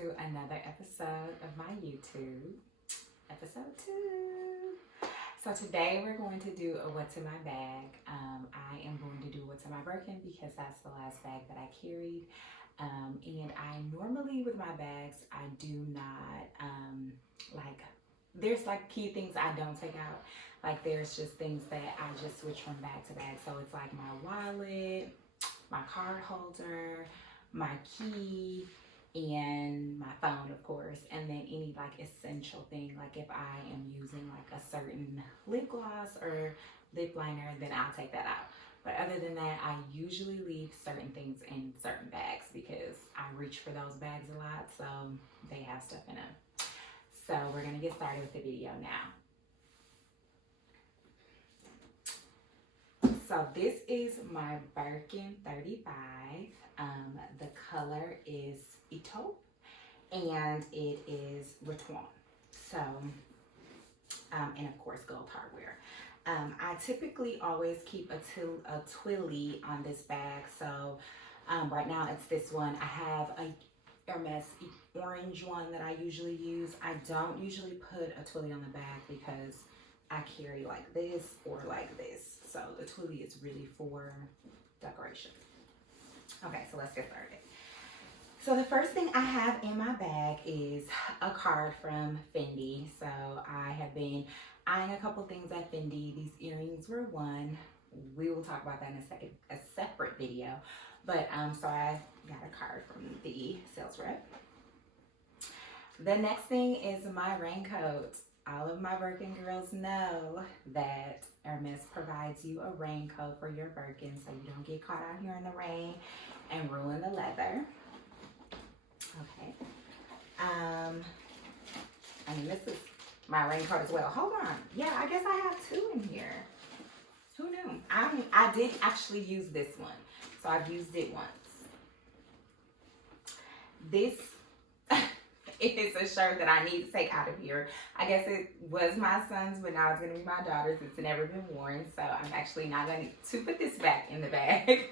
to another episode of my YouTube, episode 2. So today we're going to do a what's in my bag. I am going to do what's in my Birkin because that's the last bag that I carried. And I normally with my bags, I do not there's like key things I don't take out. Like there's just things that I just switch from bag to bag. So it's like my wallet, my card holder, my key, and my phone, of course, and then any like essential thing, like if I am using like a certain lip gloss or lip liner, then I'll take that out. But other than that, I usually leave certain things in certain bags because I reach for those bags a lot, so they have stuff in them. So we're gonna get started with the video now. So this is my Birkin 35. The color is taupe and it is rattan. So, and of course gold hardware. I typically always keep a twilly on this bag. So right now it's this one. I have a Hermes orange one that I usually use. I don't usually put a twilly on the bag because I carry like this or like this. So the twilly is really for decoration. Okay, so let's get started. So the first thing I have in my bag is a card from Fendi. So I have been eyeing a couple things at Fendi. These earrings were one. We will talk about that in a separate video. But so I got a card from the sales rep. The next thing is my raincoat. All of my Birkin girls know that Hermes provides you a raincoat for your Birkin so you don't get caught out here in the rain and ruin the leather. Okay. And this is my raincoat as well. Hold on. Yeah, I guess I have two in here. Who knew? I did actually use this one. So I've used it once. This is a shirt that I need to take out of here. I guess it was my son's, but now it's going to be my daughter's. It's never been worn, so I'm actually not going to put this back in the bag.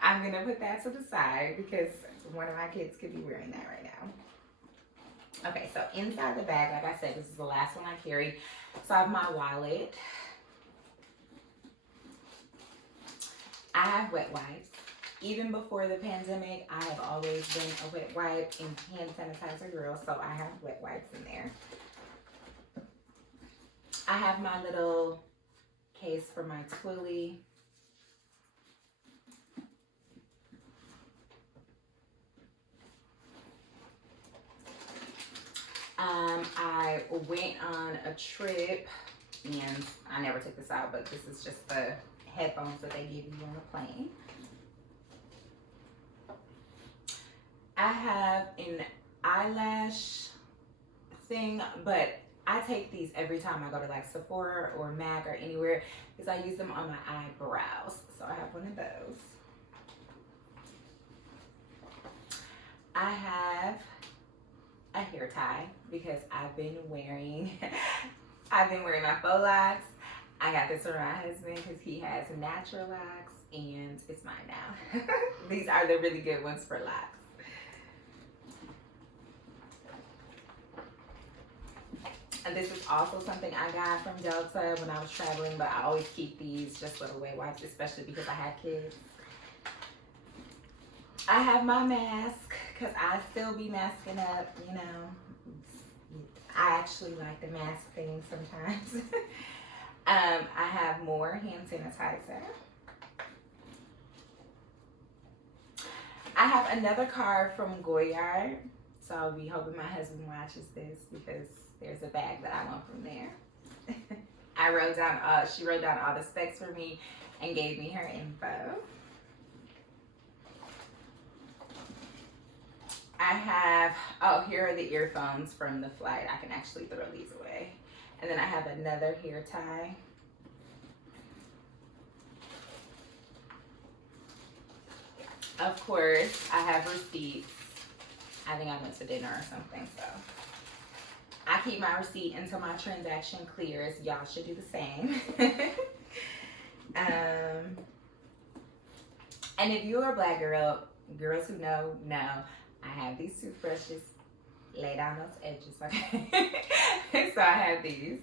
I'm going to put that to the side because one of my kids could be wearing that right now. Okay, so inside the bag, like I said, this is the last one I carried. So I have my wallet. I have wet wipes. Even before the pandemic, I have always been a wet wipe and hand sanitizer girl, so I have wet wipes in there. I have my little case for my twilly. I went on a trip, and I never took this out, but this is just the headphones that they give you on the plane. I have an eyelash thing, but I take these every time I go to like Sephora or MAC or anywhere because I use them on my eyebrows. So I have one of those. I have a hair tie because I've been wearing my faux locks. I got this from my husband because he has natural locks and it's mine now. These are the really good ones for locks. And this is also something I got from Delta when I was traveling, but I always keep these just little wet wipes, especially because I have kids. I have my mask because I still be masking up, you know. I actually like the mask thing sometimes. I have more hand sanitizer. I have another card from Goyard, so I'll be hoping my husband watches this because there's a bag that I want from there. She wrote down all the specs for me and gave me her info. I have, here are the earphones from the flight. I can actually throw these away. And then I have another hair tie. Of course, I have receipts. I think I went to dinner or something, so. I keep my receipt until my transaction clears. Y'all should do the same. And if you're a black girl, girls who know, I have these toothbrushes. Lay down those edges, okay? So I have these.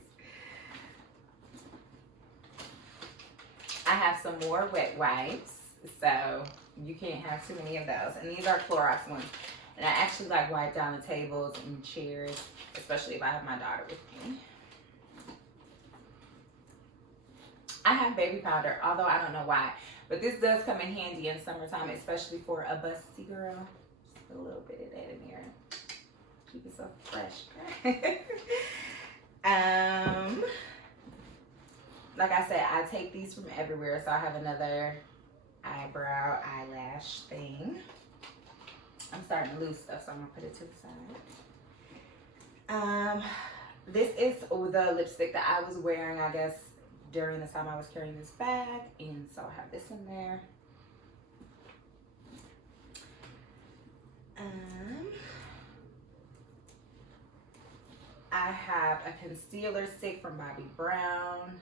I have some more wet wipes, so you can't have too many of those. And these are Clorox ones. And I actually like wipe down the tables and chairs, especially if I have my daughter with me. I have baby powder, although I don't know why. But this does come in handy in summertime, especially for a busty girl. Just put a little bit of that in there. Keep it so fresh. Like I said, I take these from everywhere. So I have another eyebrow eyelash thing. I'm starting to lose stuff, so I'm gonna put it to the side. This is the lipstick that I was wearing, I guess, during the time I was carrying this bag, and so I have this in there. I have a concealer stick from Bobbi Brown.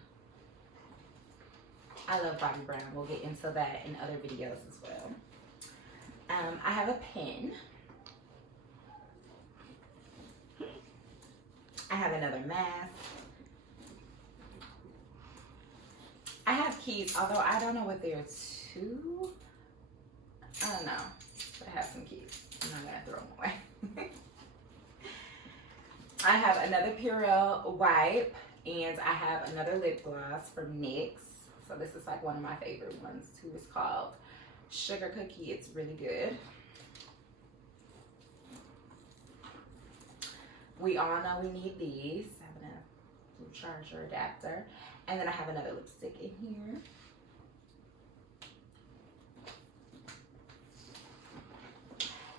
I love Bobbi Brown. We'll get into that in other videos as well. I have a pen. I have another mask. I have keys, although I don't know what they're to. I don't know, but I have some keys. I'm not gonna throw them away. I have another Purell wipe, and I have another lip gloss from NYX. So this is like one of my favorite ones too. It's called Sugar Cookie. It's really good. We all know we need these. I have a little charger adapter. And then I have another lipstick in here.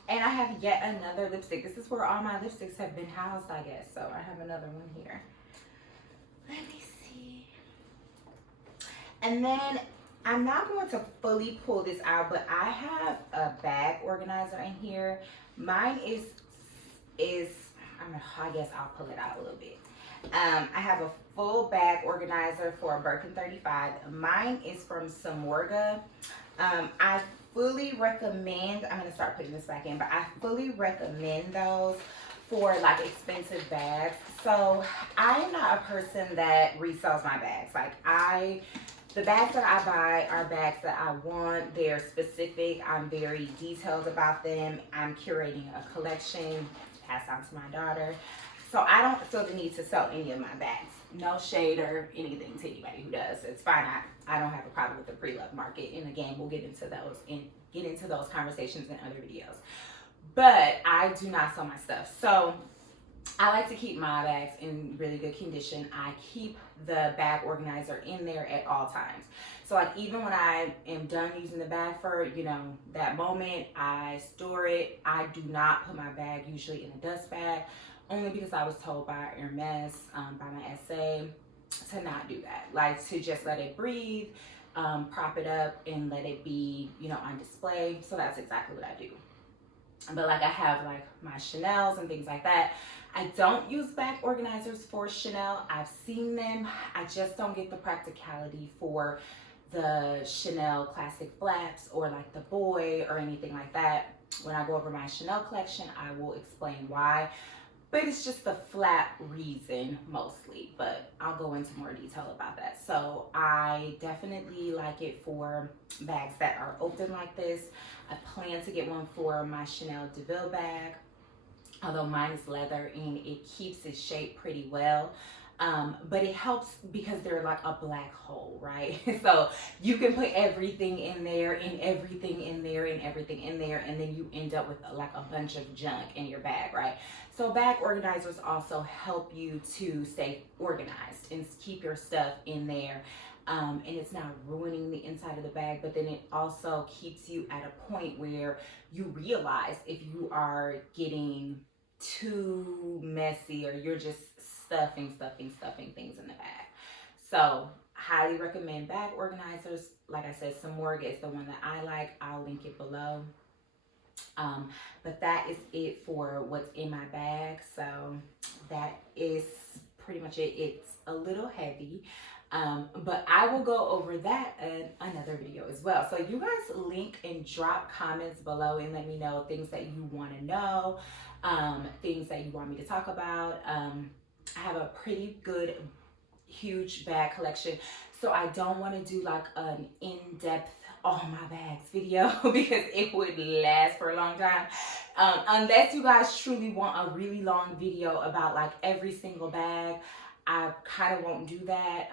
And I have yet another lipstick. This is where all my lipsticks have been housed, I guess. So I have another one here. Let me see. And then I'm not going to fully pull this out, but I have a bag organizer in here. Mine is I guess I'll pull it out a little bit. I have a full bag organizer for a Birkin 35. Mine is from Samorga. I fully recommend, I'm gonna start putting this back in, but I fully recommend those for like expensive bags. So I am not a person that resells my bags. Like the bags that I buy are bags that I want. They're specific. I'm very detailed about them. I'm curating a collection, passed on to my daughter. So I don't feel the need to sell any of my bags. No shade or anything to anybody who does. It's fine. I don't have a problem with the pre-loved market. And again, we'll get into those conversations in other videos. But I do not sell my stuff. So I like to keep my bags in really good condition. I keep the bag organizer in there at all times. So like even when I am done using the bag for, that moment, I store it. I do not put my bag usually in a dust bag, only because I was told by Hermes, by my SA, to not do that. Like to just let it breathe, prop it up and let it be, on display. So that's exactly what I do. But like I have like my Chanel's and things like that. I don't use bag organizers for Chanel. I've seen them. I just don't get the practicality for the Chanel classic flaps or like the boy or anything like that. When I go over my Chanel collection, I will explain why. But it's just the flap reason mostly, but I'll go into more detail about that. So I definitely like it for bags that are open like this. I plan to get one for my Chanel DeVille bag, although mine is leather and it keeps its shape pretty well. But it helps because they're like a black hole, right? So you can put everything in there and everything in there and everything in there, and then you end up with like a bunch of junk in your bag, right? So bag organizers also help you to stay organized and keep your stuff in there. And it's not ruining the inside of the bag, but then it also keeps you at a point where you realize if you are getting too messy or you're just stuffing things in the bag. So highly recommend bag organizers. Like I said, Samorga is the one that I like. I'll link it below. But that is it for what's in my bag. So that is pretty much it. It's a little heavy. But I will go over that in another video as well. So you guys link and drop comments below and let me know things that you want to know, things that you want me to talk about. I have a pretty good, huge bag collection. So I don't want to do like an in-depth all my bags video because it would last for a long time. Unless you guys truly want a really long video about like every single bag, I kind of won't do that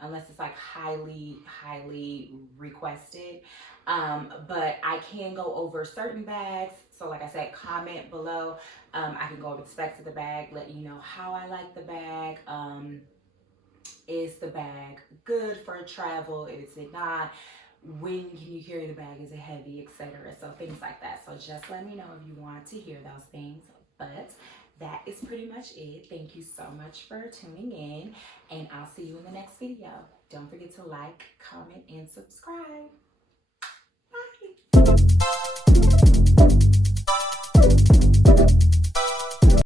unless it's like highly requested. But I can go over certain bags. So like I said, comment below. I can go over the specs of the bag, let you know how I like the bag. Is the bag good for travel? Is it not? When can you carry the bag? Is it heavy, etc.? So things like that. So just let me know if you want to hear those things. But that is pretty much it. Thank you so much for tuning in, and I'll see you in the next video. Don't forget to like, comment, and subscribe.